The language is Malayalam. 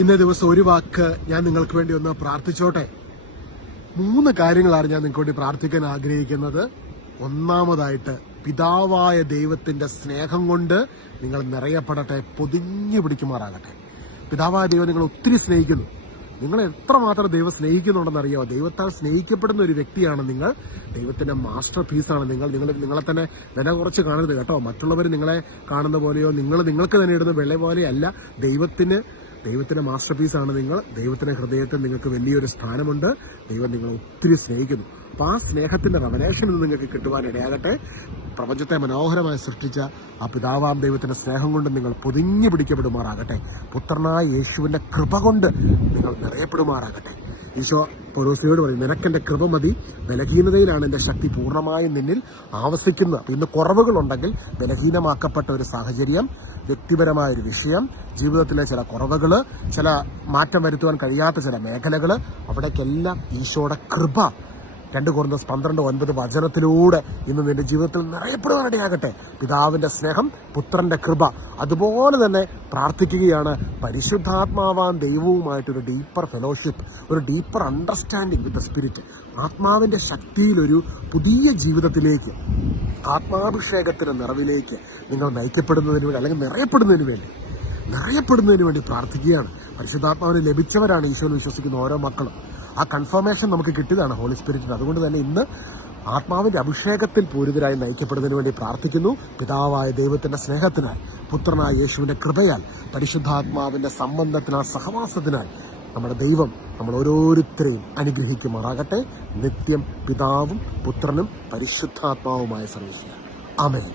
ഇന്നേ ദിവസം ഒരു വാക്ക് ഞാൻ നിങ്ങൾക്ക് വേണ്ടി ഒന്ന് പ്രാർത്ഥിച്ചോട്ടെ. 3 കാര്യങ്ങളാണ് ഞാൻ നിങ്ങൾക്ക് വേണ്ടി പ്രാർത്ഥിക്കാൻ ആഗ്രഹിക്കുന്നത്. ഒന്നാമതായിട്ട്, പിതാവായ ദൈവത്തിന്റെ സ്നേഹം കൊണ്ട് നിങ്ങൾ നിറയപ്പെടട്ടെ, പൊതിഞ്ഞു പിടിക്കുമാറാകട്ടെ. പിതാവായ ദൈവം നിങ്ങൾ ഒത്തിരി സ്നേഹിക്കുന്നു. നിങ്ങൾ എത്രമാത്രം ദൈവം സ്നേഹിക്കുന്നുണ്ടെന്ന് അറിയാമോ? ദൈവത്താൽ സ്നേഹിക്കപ്പെടുന്ന ഒരു വ്യക്തിയാണ് നിങ്ങൾ. ദൈവത്തിന്റെ മാസ്റ്റർ പീസാണ് നിങ്ങൾ. നിങ്ങളെ തന്നെ വില കുറച്ച് കാണരുത് കേട്ടോ. മറ്റുള്ളവർ നിങ്ങളെ കാണുന്ന പോലെയോ നിങ്ങൾക്ക് തന്നെ ഇടുന്ന വെള്ള പോലെയല്ല. ദൈവത്തിന്റെ മാസ്റ്റർ പീസാണ് നിങ്ങൾ. ദൈവത്തിന്റെ ഹൃദയത്തിൽ നിങ്ങൾക്ക് വലിയൊരു സ്ഥാനമുണ്ട്. ദൈവം നിങ്ങളെ ഒത്തിരി സ്നേഹിക്കുന്നു. അപ്പൊ ആ സ്നേഹത്തിന്റെ റെവലേഷൻ നിങ്ങൾക്ക് കിട്ടുവാനിടയാകട്ടെ. പ്രപഞ്ചത്തെ മനോഹരമായി സൃഷ്ടിച്ച ആ പിതാവാം ദൈവത്തിന്റെ സ്നേഹം കൊണ്ട് നിങ്ങൾ പൊതിഞ്ഞു പിടിക്കപ്പെടുമാറാകട്ടെ. പുത്രനായ യേശുവിന്റെ കൃപ കൊണ്ട് നിങ്ങൾ നിറയപ്പെടുമാറാകട്ടെ. ഈശോ പൗലോസിനോട് പറയും, നിനക്കെന്റെ കൃപ മതി, ബലഹീനതയിലാണ് എന്റെ ശക്തി പൂർണ്ണമായും നിന്നിൽ ആവസിക്കുന്നത്. ഇന്ന് കുറവുകളുണ്ടെങ്കിൽ, ബലഹീനമാക്കപ്പെട്ട ഒരു സാഹചര്യം, വ്യക്തിപരമായൊരു വിഷയം, ജീവിതത്തിലെ ചില കുറവുകൾ, ചില മാറ്റം വരുത്തുവാൻ കഴിയാത്ത ചില മേഖലകൾ, അവിടേക്കെല്ലാം ഈശോയുടെ കൃപ 2 കൊരിന്ത്യർ 12:9 വചനത്തിലൂടെ ഇന്ന് നിന്റെ ജീവിതത്തിൽ നിറയപ്പെടുവാനിടയാകട്ടെ. പിതാവിന്റെ സ്നേഹം, പുത്രന്റെ കൃപ. അതുപോലെ തന്നെ പ്രാർത്ഥിക്കുകയാണ്, പരിശുദ്ധാത്മാവാൻ ദൈവവുമായിട്ടൊരു ഡീപ്പർ ഫെലോഷിപ്പ്, ഒരു deeper understanding with the spirit. ആത്മാവിന്റെ ശക്തിയിലൊരു പുതിയ ജീവിതത്തിലേക്ക്, ആത്മാഭിഷേകത്തിന്റെ നിറവിലേക്ക് നിങ്ങൾ നയിക്കപ്പെടുന്നതിന് വേണ്ടി, അല്ലെങ്കിൽ നിറയപ്പെടുന്നതിന് വേണ്ടി പ്രാർത്ഥിക്കുകയാണ്. പരിശുദ്ധാത്മാവിനെ ലഭിച്ചവരാണ് ഈശോയിൽ വിശ്വസിക്കുന്ന ഓരോ മക്കളും. ആ കൺഫർമേഷൻ നമുക്ക് കിട്ടിയതാണ് ഹോളി സ്പിരിറ്റിന്. അതുകൊണ്ട് തന്നെ ഇന്ന് ആത്മാവിന്റെ അഭിഷേകത്തിൽ പൂരിതരായി നയിക്കപ്പെടുന്നതിന് വേണ്ടി പ്രാർത്ഥിക്കുന്നു. പിതാവായ ദൈവത്തിന്റെ സ്നേഹത്തിനാൽ, പുത്രനായ യേശുവിന്റെ കൃപയാൽ, പരിശുദ്ധാത്മാവിന്റെ സംബന്ധത്തിനാൽ, സഹവാസത്തിനാൽ നമ്മുടെ ദൈവം നമ്മൾ ഓരോരുത്തരെയും അനുഗ്രഹിക്കുമാറാകട്ടെ. നിത്യം പിതാവും പുത്രനും പരിശുദ്ധാത്മാവുമായ സർവീസിന്. ആമേൻ.